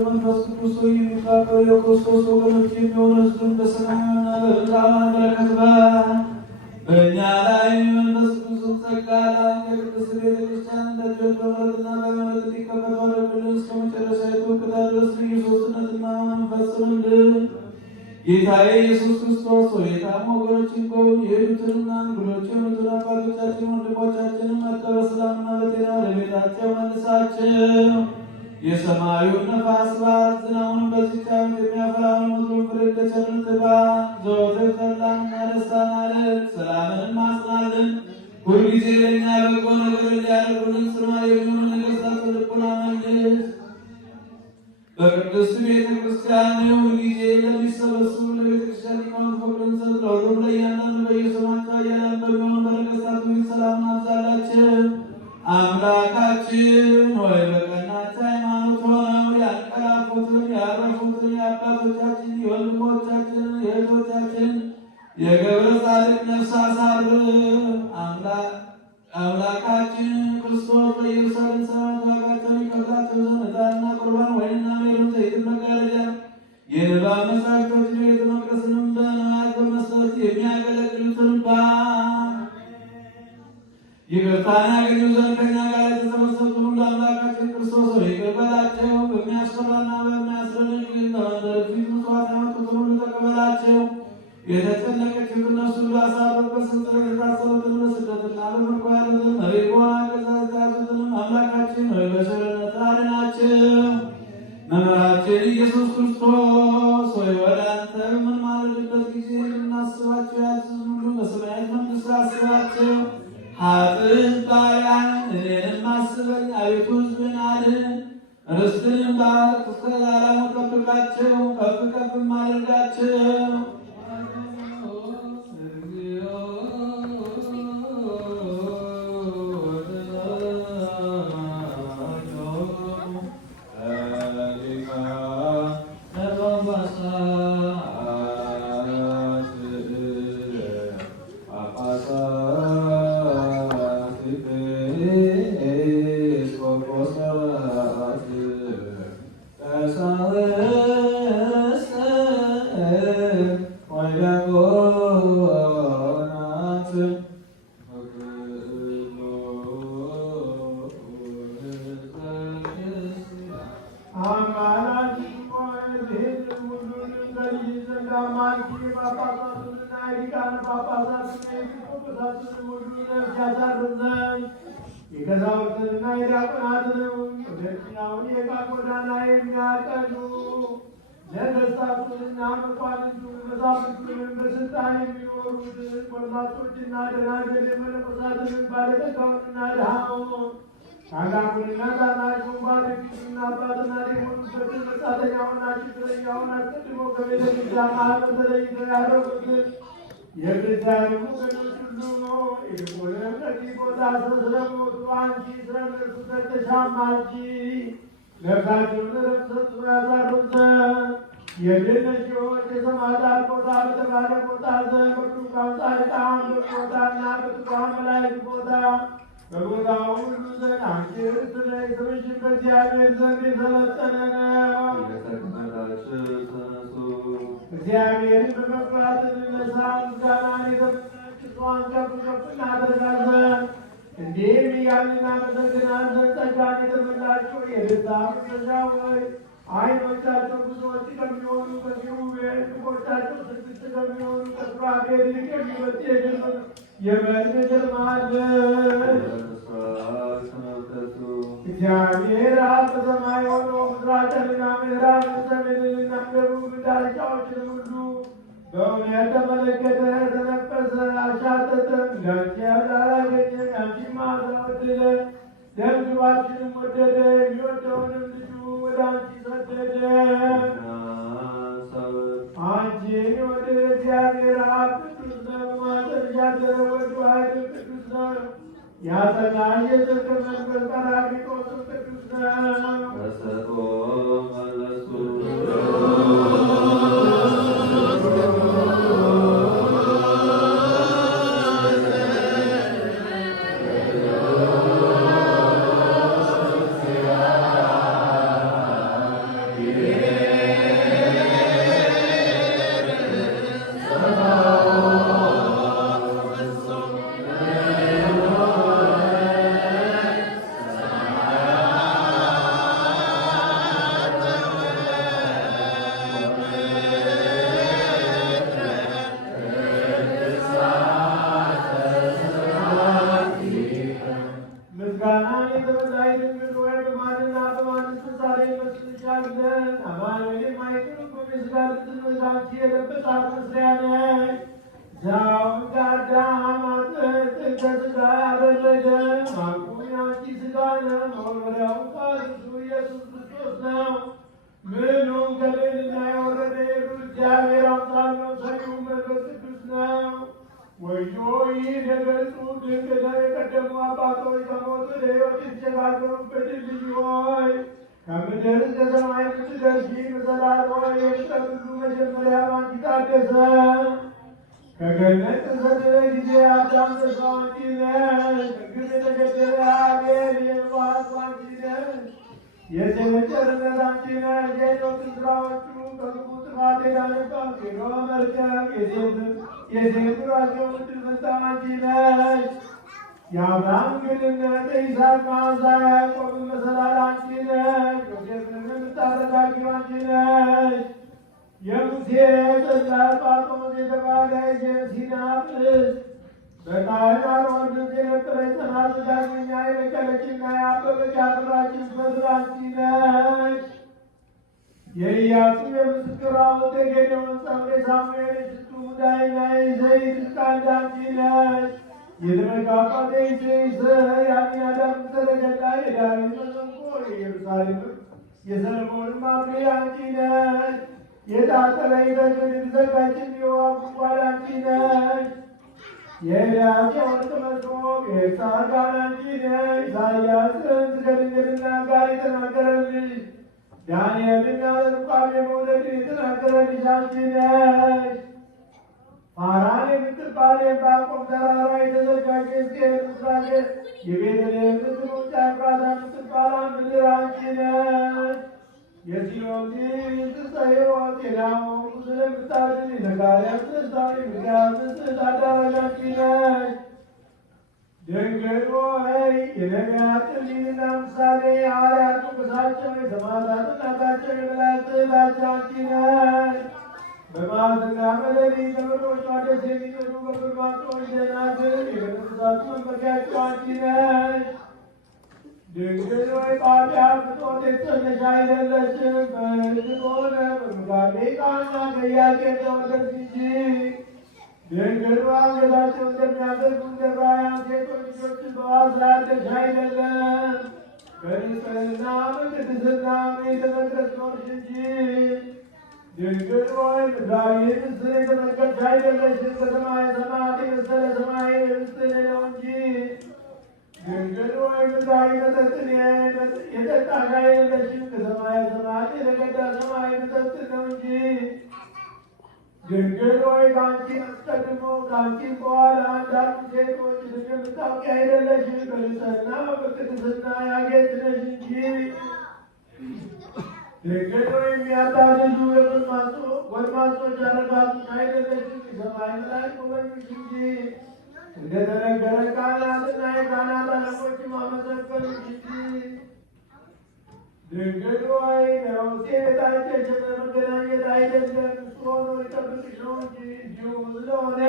መንፈስ ቅዱስ የሚፋቀሩ የክርስቶስ ወገኖች የሚሆኑ ሕዝብን በሰላምና በፍቅር በረከት በእኛ ላይ መንፈስ ቅዱስን ጸጋ የቅድስት ቤተክርስቲያን ደጆች በምሕረትና በእምነት እንዲከፈቱ አድርግልን። እስከ መጨረሻይቱ እክታ ድረስ ልዩ ሦስትነትና እንፈጽምልን። ጌታዬ ኢየሱስ ክርስቶስ ሆይ የታሙ ወገኖችን ጎብኝ። የሄዱትንና እንግዶች የሆኑትን አባቶቻችን ወንድሞቻችንን መጥተህ በሰላምና በጤና ወደ ቤታቸው መልሳቸው። የሰማዩን ነፋስ ባዝ ዝናቡን በዚህች ዓመት የሚያፈራውን ምድሩን ፍሬ እንደ ቸርነትህ ዘወትር ተድላንና ደስታን አድርግ። ሰላምንም አጽናልን። ሁልጊዜ ለእኛ በጎ ነገር ሊያደርጉልን ጽና የሚሆኑ ነገሥታት ልቡና መልስ። በቅድስት ቤተ ክርስቲያን ሁልጊዜ ለሚሰበስቡ ለቤተ ክርስቲያን ሊቃውንት ፍቅርን ሰጥ። ለሁሉም ለእያንዳንዱ በየስማቸው ኃያላን በሚሆኑ በነገሥታቱ ፊት ሰላምን አብዛላቸው። አምላካችን ሆይ በቀናች ሃይማኖት ሆነው ያንቀላፉትን ያረፉትን የአባቶቻችን የወንድሞቻችንን የእህቶቻችንን የገብረ ጻድቅ ነፍስ አሳርፍ። አምላካችን ክርስቶስ በኢየሩሳሌም ሰማዕታት ዋጋቸውን ይከፍላቸው ዘንድ ዕጣንና ቁርባን ወይንና ሜሮን ዘይትን መጋረጃ የንባብ መጻሕፍቶችን ቤተ መቅደስንም በነዋያት በመስጠት የሚያገለግሉትን ይቅርታን ያገኙ ዘንድ ከእኛ ጋር የተሰበሰቡትን ሁሉ አምላካችን ክርስቶስ ሆይ ይቅር በላቸው። በሚያስፈራና በሚያስደንቅ በመንደር ፊት ምጽዋት ያመጡትን ሁሉ ተቀበላቸው። የተጨነቀችውን ነፍስ ሁሉ አሳርፍ። በስንጥር የታሰሩትን በስደትና በምርኮ ያሉትን መሬት በሆነ አገዛዝ የተያዙትንም አምላካችን ሆይ በቸርነትህ አድናቸው። መምህራችን ኢየሱስ ክርስቶስ ሆይ ወደ አንተ በምንማልድበት ጊዜ የምናስባቸው ያዙን ሁሉ በሰማያዊት መንግሥት አስባቸው። ኃጥእ ባሪያን እኔንም አስበኝ። አቤቱ ሕዝብን አድን፣ ርስትህንም ባርክ። እስከ ዘላለሙ ጠብቃቸው፣ ከፍ ከፍም አድርጋቸው። የቀሳውስትና የዲያቆናትንም ሁለተኛውን የዕቃ ጎዳና የሚያቀኑ ነገሥታቱንና መኳንንቱን መሳፍንቱንም በስልጣን የሚኖሩትን ጎልማሶችና ደናግል መነኮሳትንም ባለጠጋውንና ድሃውን ታላቁንና ታናሹን ባለፊቱንና አባትና የሆኑበትን መጻተኛውንና ችግረኛውን አስቀድሞ ከቤተ ክርስቲያን ማኅበር ተለይተው ያደረጉትን የክርስቲያኑ ወገኖች ሁሉ ነው። ይልቁንም ከዚህ ቦታ ሰው ስለሞቱ አንቺ ስለ እነርሱ ተሻማልጂ። ነፍሳቸውን ዕረፍት ሰጥቶ ያሳርፍ ዘንድ የድል ነሺዎች የሰማዕታት ቦታ በተባለ ቦታ ዘንድ በቅዱሳን ጻድቃን ቦታና በትጉሃን መላእክት ቦታ በቦታው ሁሉ ዘንድ አንቺ ርስት ነሽ። ስምሽን በእግዚአብሔር ዘንድ የሰለጠነ ነው። እግዚአብሔርን በመፍራት እንነሳ፣ ምስጋናን የተመኘች እርሷን ከፍ ከፍ እናደርጋለን። እንዲህም እያልን እናመሰግናለን። ጸጋን የተመላችሁ የደስታ መቅደሻ ሆይ ዓይኖቻቸው ብዙዎች ከሚሆኑ ከኪሩቤል ክንፎቻቸው 6 ከሚሆኑ ከሱራፌል ይልቅ የሚበልጥ የመልክ ግርማ አለሽ። እግዚአብሔር አብ በሰማይ ሆኖ ምስራቅንና ምዕራብን ሰሜንንና ደቡብን ዳርቻዎችን ሁሉ በእውነት ተመለከተ፣ ተነፈሰ፣ አሻተተም። እንዳንቺ ያለ አላገኘም። ያንቺን መዓዛ ወደደ፣ ደም ግባትሽንም ወደደ። የሚወደውንም ልጁ ወደ አንቺ ሰደደ። አንቺን የወደደ እግዚአብሔር አብ ቅዱስ ነው። በማኅፀንሽ ያደረ ወልድ ዋሕድ ቅዱስ ነው። ያጸናሽ የጽድቅ መንፈስ ጰራቅሊጦስ ቅዱስ ነው። እንልሻለን። አማኑኤል የማይተረጎም የሥጋ ልጅነት አንቺ የለበሳት መስሪያ ነሽ። ዛውን ከአዳም አጥንት ከሥጋ ያደረገ ማቁም የአንቺ ሥጋ ነው። መወልወያው ቃል እርሱ ኢየሱስ ክርስቶስ ነው። ምኑም ከልዕልና የወረደ የሉ እግዚአብሔር አምሳል ነው። ሰሪው መንፈስ ቅዱስ ነው። ወዮ ይህ የገጹ ድንቅ ነው። የቀደሙ አባቶች ከሞት ወደ ሕይወት የተሸጋገሩበት ልጅ ሆይ ከምድር እስከ ሰማይ የምትደርሺ መሰላል ሆይ የፍጥረት ሁሉ መጀመሪያ ባንቺ ታደሰ። ከገነት ተሰደደ ጊዜ አዳም ተስፋው አንቺ ነሽ። ምግብ የተገደለ አቤል የዋሃት አንቺ ነሽ። የመጨረሻ አንቺ ነሽ። የሄኖክን ስራዎቹ ከክፉ ጥፋት የዳነባት የኖኅ መርከብ የሴት ራቸው ምድር ፈንታ አንቺ ነሽ። የአብርሃም ግንነት የይስሐቅ መዓዛ የያዕቆብ መሰላል አንቺ ነሽ። ዮሴፍንም የምታረጋጊው አንቺ ነሽ። የሙሴ ጽላት ጳጦስ የተባለ የሲና ርስ በካህን አሮን ልብስ የነበረች ጽናት ዳግመኛ የበቀለችና ያበበች ያፈራችን በትር አንቺ ነሽ። የኢያሱ የምስክር ሐውልት የጌዴዎን ጸምር የሳሙኤል የሽቱ ሙዳይና የዘይት ዕቃ አንቺ ነሽ። የተመካፋት የእሴይ የአሚናዳብ ሰረገላ የዳዊት መሰንቆ የኢየሩሳሌም የሰሎሞን ማምሬ አንቺ ነሽ። የታጠረ ይዘግን የተዘጋጅን የውሃ ጉድጓድ አንቺ ነሽ። የኤልያስ የወርቅ መሶብ የኤልሳዕ አንቺ ነሽ። ኢሳይያስን ከድንግልና ጋር የተናገረልሽ ዳንኤልና ሉቃስ መውለድን የተናገረልሽ አንቺ ነሽ። ፋራን የምትባል የዕንባቆም ተራራ የተዘጋጀ ሕዝቅኤል ምሥራቅ የቤተልሔም ምድሮች ኤፍራታ የምትባል ምድር አንቺ ነሽ። የሲዮን ልጅ ዕፀ ሕይወት የናሆም ቁስል የምታድን የዘካርያስ ደስታ የሚክያስ ንጽሕት አዳራሽ አንቺ ነሽ። ድንግል ሆይ የነቢያት ትንቢትና ምሳሌ የሐዋርያት ቅዱሳቸው የሰማዕታት እናታቸው የመላእክት እህታቸው አንቺ ነሽ። በመዓልትና በሌሊት በበሮቿ ደስ የሚጥሉ በግርማቸው ደናግል የመነኮሳት መመኪያቸው አንቺ ነሽ። ድንግል ሆይ በኃጢአት እጦት የተጸነሽ አይደለሽም፣ በሕግ ሆነ በምጋቤ ቃና ከኢያቄም ተወለድሽ እንጂ። ድንግል አንገታቸው እንደሚያደርጉ እንደ ዕብራውያን ሴቶች ልጆች በዋዛ ያደግሽ አይደለም፣ በንጽሕና በቅድስና ቤተ መቅደስ ኖርሽ እንጂ። ድንግል ሆይ ምድራዊ ምስል የተመገብሽ አይደለሽም፣ በሰማየ ሰማያት የመሰለ ሰማያዊ ምስል ነው እንጂ። ድንግል ሆይ ምድራዊ መጠጥን የጠጣሽ አይደለሽም፣ ከሰማየ ሰማያት የተቀዳ ሰማያዊ መጠጥ ነው እንጂ። ድንግል ሆይ ከአንቺ አስቀድሞ ከአንቺም በኋላ አንዳንድ ሴቶች የምታውቂ አይደለሽም፣ በንጽሕና በቅድስና ያጌጥሽ ነሽ እንጂ። ድንግል ሆይ የሚያታልሉ ጎልማሶች ያረጋጉሽ አይደለሽም፣ የሰማይ መላእክት ጎበኙሽ እንጂ። እንደተነገረ ካህናትና የካህናት አለቆችም አመሰገኑሽ እንጂ። ድንግል ሆይ ለሙሴ የታጨሽ ለመገናኘት አይደለም፣ እሱ ሆኖ ሊጠብቅሽ ነው እንጂ። እንዲሁ ስለሆነ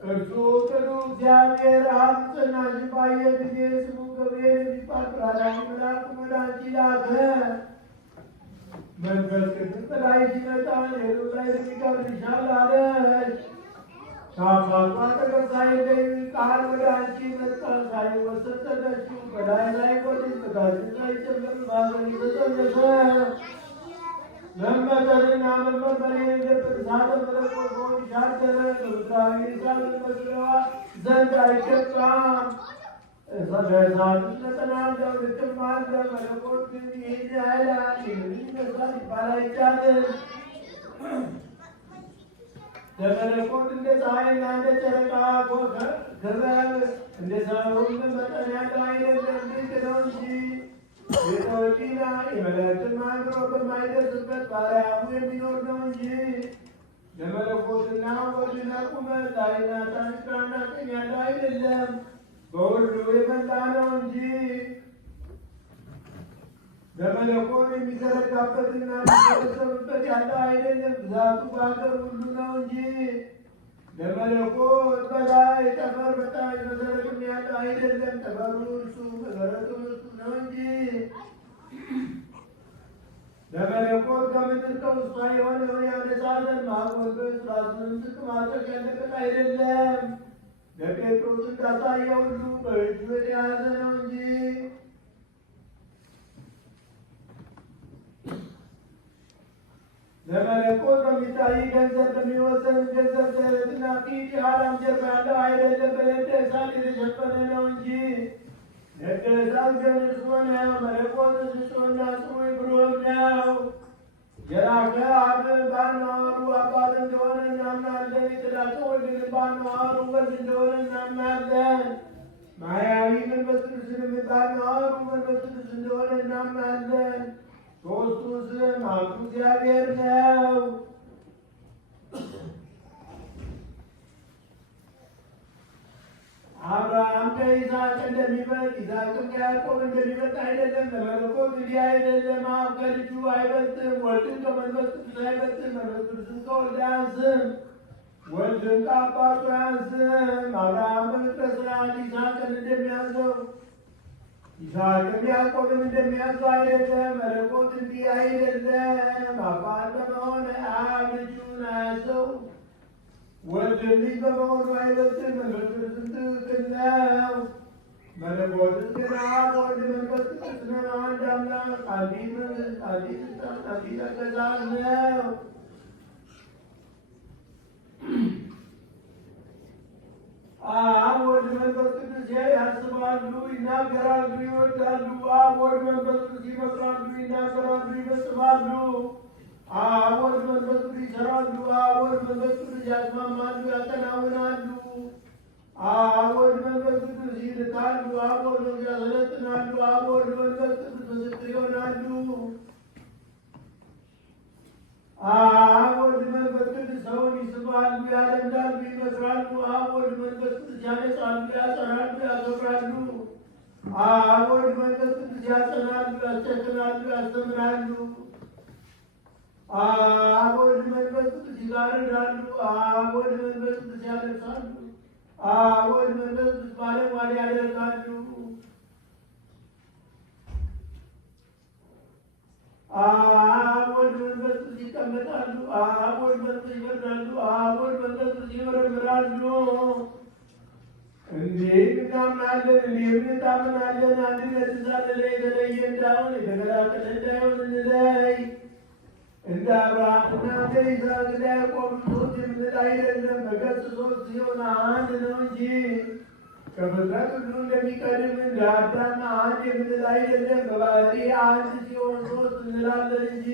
እርሱ ቅዱስ እግዚአብሔር አብ ጽናሽን ባየ ጊዜ ስሙ ገብርኤል የሚባል ብርሃናዊ መልአክ ወደ አንቺ ላከ። መንፈስ ቅዱስ በላይሽ ይመጣል፣ የልዑል ኃይል ይከብድሻል አለች። ከአባቷ አጠገብ ሳይለይ ቃል ወደ አንቺ መጣ፣ ሳይወሰድ ሰጠችው። በላይ ላይ ወድሽ በታችም ሳይጨምር ማኅፀን ተፀነሰ። መመጠንና መመርመር የሌለበት እሳተ መለኮት በሆድሽ አደረ። በምድራዊ እሳት መስለዋ ዘንድ አይገባም። በእሳት ነጠናለው ልክም አለ። መለኮት ግን ይህን ያህላል ይህን ይመስላል ይባል አይቻልም። ለመለኮት እንደ ፀሐይና እንደ ጨረቃ ክበብ እንደ ሰውም መጠን ያለው አይደለም፣ ድንቅ ነው እንጂ። የሰዎችና የመላእክትን አእምሮ በማይደርስበት በአርያሙ የሚኖር ነው እንጂ። ለመለኮትና ወርድና ቁመት ላይና ታች ግራና ቀኝ ያለው አይደለም፣ በሁሉ የመላ ነው እንጂ። ለመለኮት የሚዘረጋበትና የሚሰበሰብበት ያለው አይደለም፣ ብዛቱ በአገር ሁሉ ነው እንጂ። ለመለኮት በላይ ጠፈር በታች መሰረትም ያለው አይደለም፣ ጠፈሩ እርሱ መሰረቱ እርሱ ነው እንጂ። ለመለኮት ከምድር ከውስጧ የሆነውን ያነሳለን ማጎልበት ራሱንም ዝቅ ማድረግ ያለበት አይደለም። ለጴጥሮስ እንዳሳየ ሁሉ በእጁ የተያዘ ነው እንጂ ለመለኮት በሚታይ ገንዘብ በሚወሰን ገንዘብ ደረትና ፊት የኋላም ጀርባ ያለው አይደለም። በነደ እሳት የተሸፈነ ነው እንጂ ነደ እሳት ግን እርሱ ነው። መለኮት ንጹሕና ጽሩይ ብሩህ ነው። የላከ አብ ባነዋሩ አባት እንደሆነ እናምናለን። የተላከ ወልድን ባነዋሩ ወልድ እንደሆነ እናምናለን። ማያዊ መንፈስ ቅዱስንም ባነዋሩ መንፈስ ቅዱስ እንደሆነ እናምናለን። ሦስቱ ስም አንዱ እግዚአብሔር ነው። አብርሃም ከይስሐቅ እንደሚበልጥ ይስሐቅም ከያዕቆብ እንደሚበልጥ አይደለም። ለመለኮት እንዲህ አይደለም። አብ ከልጁ አይበልጥም፣ ወልድም ከመንፈስ ቅዱስ አይበልጥም፣ መንፈስ ቅዱስም ከወልድ አያንስም፣ ወልድም ከአባቱ አያንስም። አብርሃም በፍጥረት ሥርዓት ይስሐቅን እንደሚያዘው ይስሐቅም ያዕቆብን እንደሚያዘው አይደለም። መለኮት እንዲህ አይደለም። አባት በመሆን አብ ልጁን አያዘው፣ ወልድም ልጅ በመሆኑ አይበልጥም፣ መንፈስ ቅዱስም ትክክል ነው። መለኮትም ግን አብ ወልድ መንፈስ ቅዱስ ነው። አንድ አምላክ፣ አንዲት መንግሥት፣ አንዲት ሥልጣን፣ አንዲት አገዛዝ ነው። አብ ወልድ መንፈስ ቅዱስ ያስባሉ፣ ይናገራሉ፣ ይወዳሉ። አብ ወልድ መንፈስ ቅዱስ ይመክራሉ፣ ይናገራሉ፣ ይፈጽማሉ። አብ ወልድ መንፈስ ቅዱስ ይሰራሉ። አብ ወልድ መንፈስ ቅዱስ ያስማማሉ፣ ያከናውናሉ። አብ ወልድ መንፈስ ቅዱስ ይልካሉ። አብ ወልድ መንፈስ ያሰለጥናሉ። አብ ወልድ መንፈስ ቅዱስ ምስክር ይሆናሉ። አብ ወልድ መንፈስ ቅዱስ ሰውን ይስባሉ፣ ያለምዳሉ፣ ይመክራሉ። አብ ወልድ መንፈስ ቅዱስ ያነጻሉ፣ ያጸናሉ፣ ያከብራሉ። አብ ወልድ መንፈስ ቅዱስ ያጸናሉ፣ ያስጨክናሉ፣ ያስተምራሉ። አብ ወልድ መንፈስ ቅዱስ ይጋርዳሉ። አብ ወልድ መንፈስ ቅዱስ ያለቅሳሉ። አብ ወልድ መንፈስ ቅዱስ ባለሟል ያደርጋሉ። አብ ወልድ መንፈስ ቅዱስ ይቀመጣሉ። አብ ወልድ መንፈስ ይፈርዳሉ። አብ ወልድ መንፈስ ቅዱስ ይመረምራሉ። እንዲህም እናምናለን፣ እንዲህም እንታምናለን። አንድነት እንዳለ የተለየ እንዳይሆን የተቀላቀለ እንዳይሆን እንለይ። እንደ አብርሃምና እንደ ይስሐቅ እንደ ያዕቆብ ሦስት የምንል አይደለም። በገጽ ሦስት ሲሆን አንድ ነው እንጂ ከፍጥረት ሁሉ እንደሚቀድም እንደ አዳም አንድ የምንል አይደለም። በባህሪ አንድ ሲሆን ሦስት እንላለን እንጂ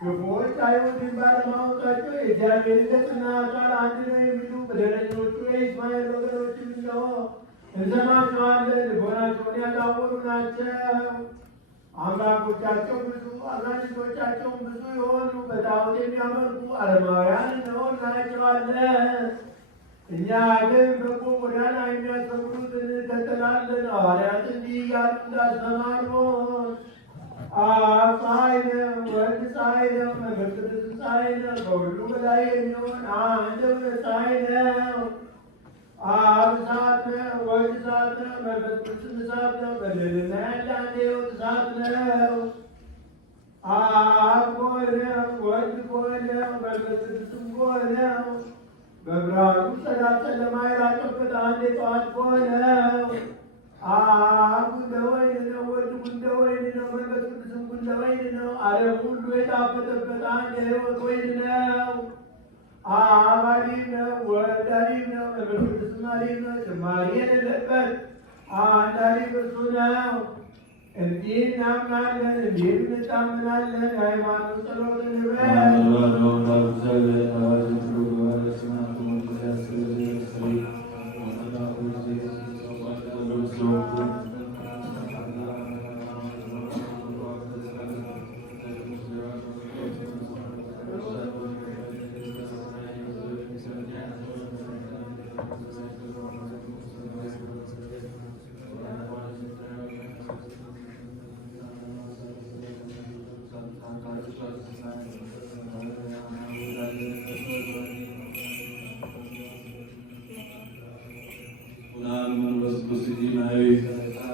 ክፉዎች አይሁድን ባለማወቃቸው የእግዚአብሔር ገጽና አካል አንድ ነው የሚሉ በደለኞቹ የእስማኤል ወገኖችም እነሆ እንሰማቸዋለን። ልቦናቸውን ያላወሩ ናቸው። አምላኮቻቸው ብዙ አጋንንቶቻቸውን ብዙ የሆኑ በጣዖት የሚያመልኩ አረማውያን እንሆ እናያቸዋለን። እኛ ግን በጎ ጎዳና የሚያስተምሩትን እንከተላለን። ሐዋርያት እንዲህ እያሉ እንዳስተማሩን አብ ፀሐይ ነው፣ ወልድ ፀሐይ ነው፣ መንፈስ ቅዱስ ፀሐይ ነው። ከሁሉ በላይ የሚሆን አንድ እውነት ፀሐይ ነው። አብ እሳት ነው፣ ወልድ እሳት ነው፣ መንፈስ ቅዱስ እሳት ነው። በልዕልና ያለ አንድ ሕይወት እሳት ነው። አብ ጎህ ነው፣ ወልድ ጎህ ነው፣ መንፈስ ቅዱስም ጎህ ነው። በብርሃኑ ጸዳል ጨለማ የራቀበት አንድ የጠዋት ጎህ ነው። አብ ጉንደ ወይን ነው፣ ወልድ ጉንደ ወይን ነው፣ መንፈስ ቅዱስም ጉንደ ወይን ነው። ዓለም ሁሉ የጣፈጠበት አንድ የሕይወት ወይን ነው። አብ አሊም ነው፣ ወልድ አሊም ነው፣ መንፈስ ቅዱስም አሊም ነው። ጭማሪ የሌለበት አንድ አሊም እርሱ ነው። እንዲህ እናምናለን፣ እንዲህ እንታምናለን። የሃይማኖት ጸሎት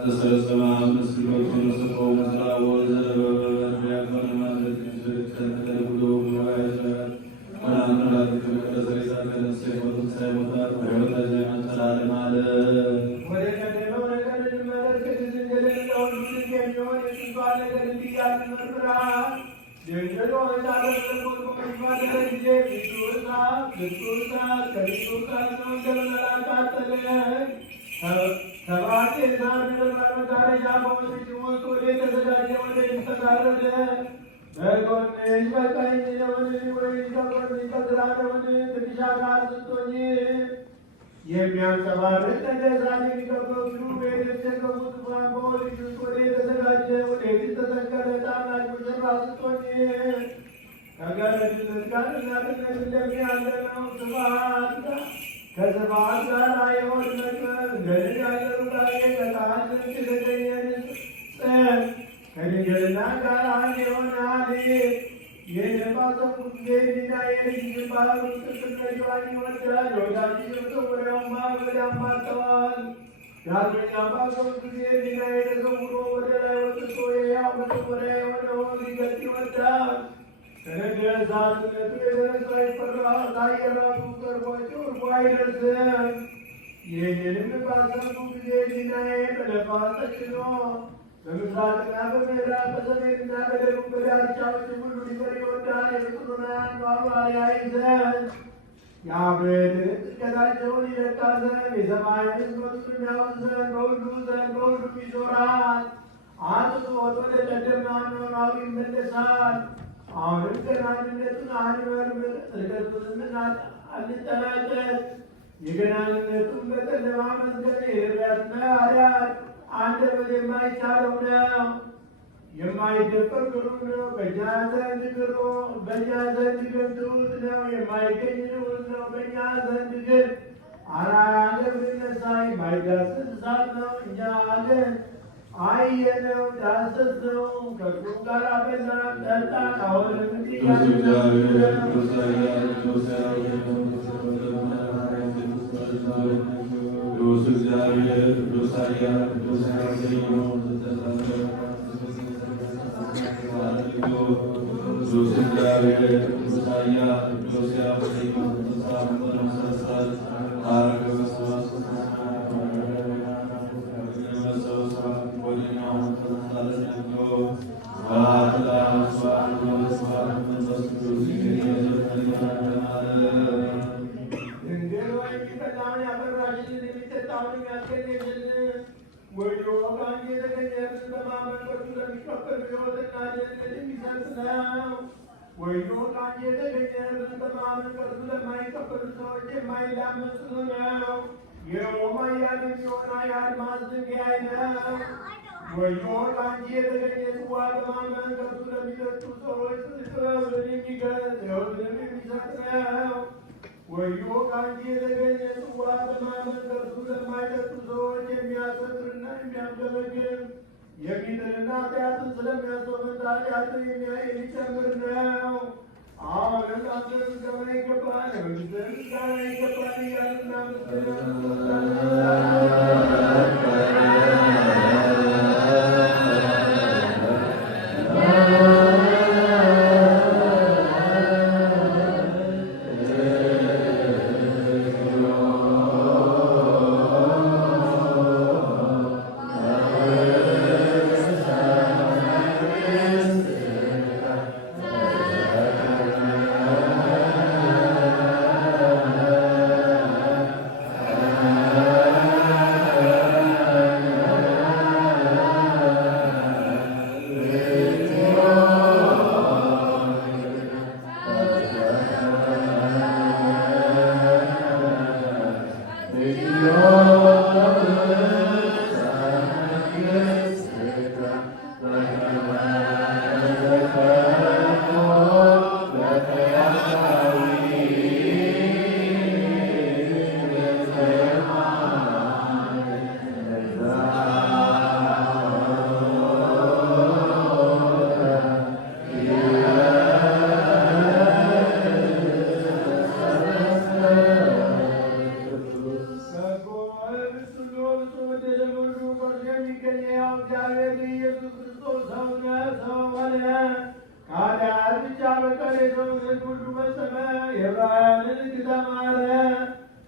ተሰለሰማ ምስሎችን ስቆ ምስራ ወዘ በበበር ያቀረ የሚያንጸባርቅ እንደ እሳት የሚከበሩ የተሸከሙት ቧንቧዎች ውስጥ ወደ የተዘጋጀ ወደ የተተከለ ታላቅ ሙሽራ ስትሆኝ ከገረድነት ጋር እናትነት እንደሚያለ ነው። ስብሐት ከስብሐት ጋር የሆድ መቅበር እንደዚህ ያለ ሩቃዬ ከካህን የተገኘ ጽሕፈት ከድንግልና ጋር አንድ ይሆናል። የነፋሰው ጊዜ ዲና የልጅ ባህሩ ስስነጇን ይወዳል። የወዳጅ ወሬውን ማበድ ያማጠዋል። ዳግመኛ ባሰው ጊዜ ዲና የተሰውሮ ወደ ላይ ወጥቶ የያው መሰወሪያ የሆነውን ሊገልጥ ይወዳል። ከነገዛትነቱ የተነሳ ይፈራል። ታየራቱ ቀርቧቸው እርቦ አይደርስም። ይህንንም ባሰቡ ጊዜ ዲናዬ በነፋስ ተጭኖ በምስራቅና በምዕራብ በሰሜንና በደቡብ በዳርቻዎች ሁሉ ሊበር ይወዳል። የፍጡራን ኗኗር ያይ ዘንድ የአብሬን ጥልቀታቸውን ይለካ ዘንድ የሰማይን ሕዝቦችን ያውቅ ዘንድ በሁሉም ይዞራል። አጥቶት ወደ ቀደመ አኗኗሩ ይመለሳል። አሁንም ገናንነቱን አንመርምር፣ ጥልቀቱንም አንጠላጠል። የገናንነቱን በጨለማ መንገድ የነቢያትና ሐዋርያት አንደበት የማይቻለው ነው። የማይደፈር ግሩም ነው። በእኛ ዘንድ ገንትውት ነው። የማይገኝ ንዑስ ነው። በእኛ ዘንድ ግን አርአያ ገብርነሳ የማይዳስስ እሳት ነው። እኛ ግን አየነው፣ ዳሰስነው፣ ከእርሱም ጋር አበላን፣ ጠጣን። አሁንም እንዲህ ቅዱስ እግዚአብሔር ቅዱስ ኃያል ቅዱስ ቅዱስ እግዚአብሔር ቅዱስ ኃያል ቅዱስ ወይኖ ቃል የተገኘ በማመን ቅርሱ ለማይቀበሉ ሰዎች የማይላመጡ ነው። የሮማውያን የሚሆን የአድማስ ድንጋይ ነው። ወይኖ ቃል የተገኘ ጽዋ በማመን ቅርሱ ለሚጠጡ ሰዎች ጥበብን የሚገልጽ ሕይወትንም የሚሰጥ ነው። ወይኖ ቃል የተገኘ ጽዋ በማመን ቅርሱ ለማይጠጡ ሰዎች የሚያሰክርና የሚያገለግል የሚጥልና ኃጢአትን ስለሚያስወግድ ኃጢአትን የሚጨምር ነው። አሁንም ለአንተ ምስጋና ይገባል፣ ለመንግሥትህ ምስጋና ይገባል እያልን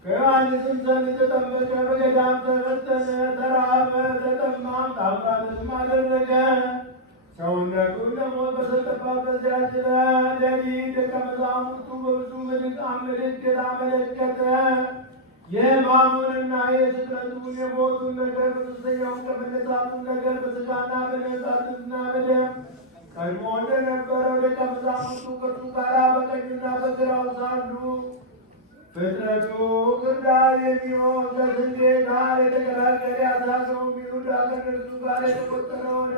ከዮሐንስም ዘንድ ተጠመቀ፣ በገዳም ተፈተነ፣ ተራበ፣ ተጠማ፣ ታምራትንም አደረገ። ሰውነቱ ለሞት በሰጠባት በዚያች ሌሊት ደቀ መዛሙርቱ በብዙ ምልክት አመለከተ። የሕማሙንና የስቅለቱን የሞቱን ነገር በሦስተኛውም ቀን መነሳቱን ነገር በሥጋና በነፍሳትና በደም ቀድሞ እንደነበረው ደቀ መዛሙርቱ ከእርሱ ጋር በቀኙና በግራው ሳሉ ፍጥረቱ ክርዳድ የሚሆን ከስንዴ ጋር የተቀላቀለ ያሳሰውን ይሁዳ ከእነርሱ ጋር የተቆጠረ ሆነ።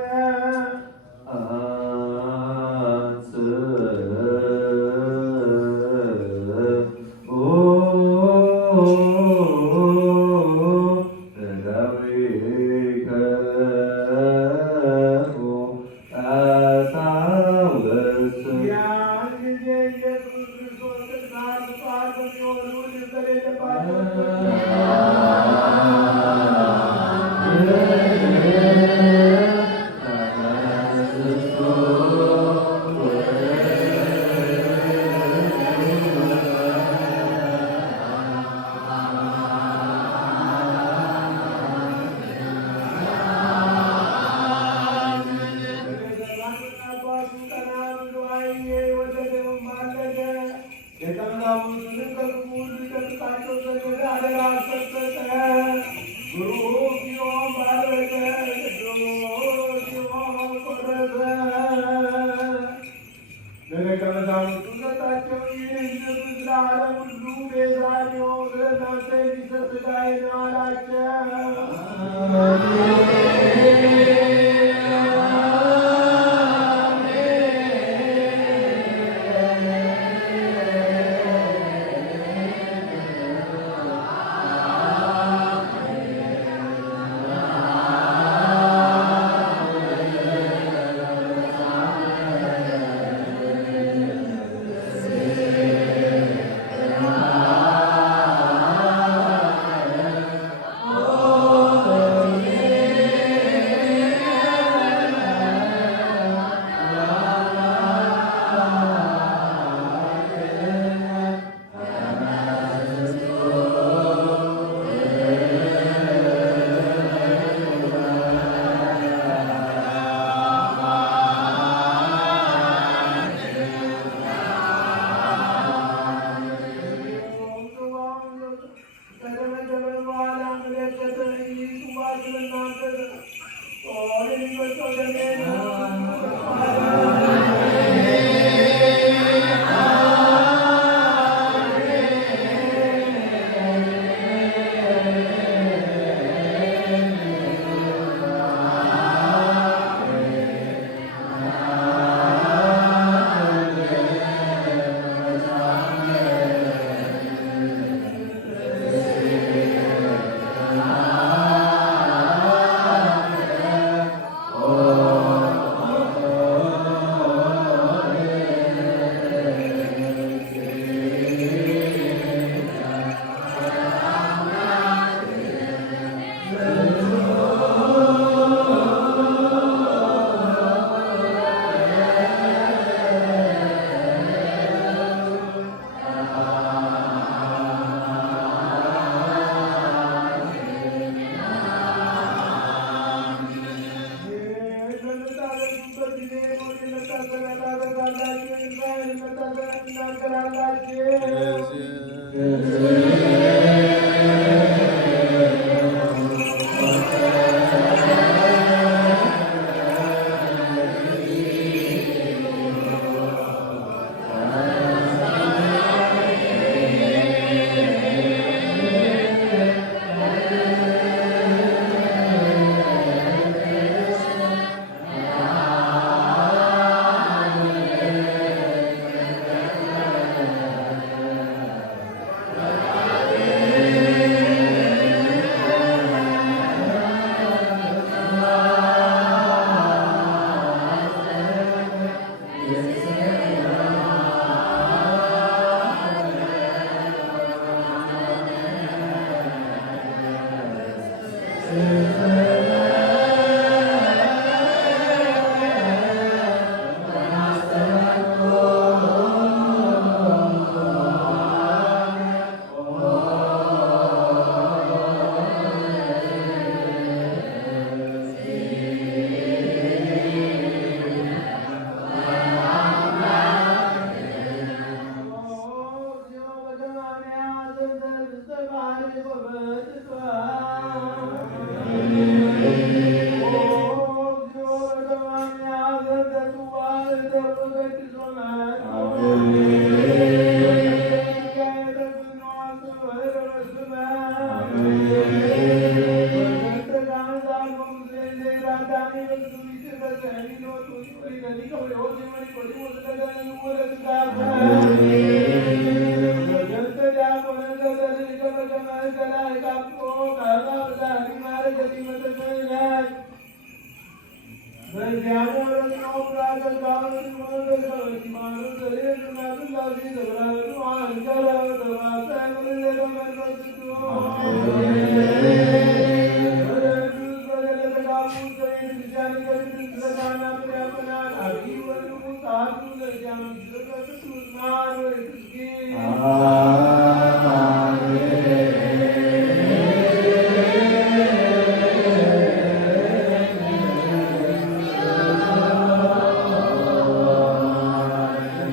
Ah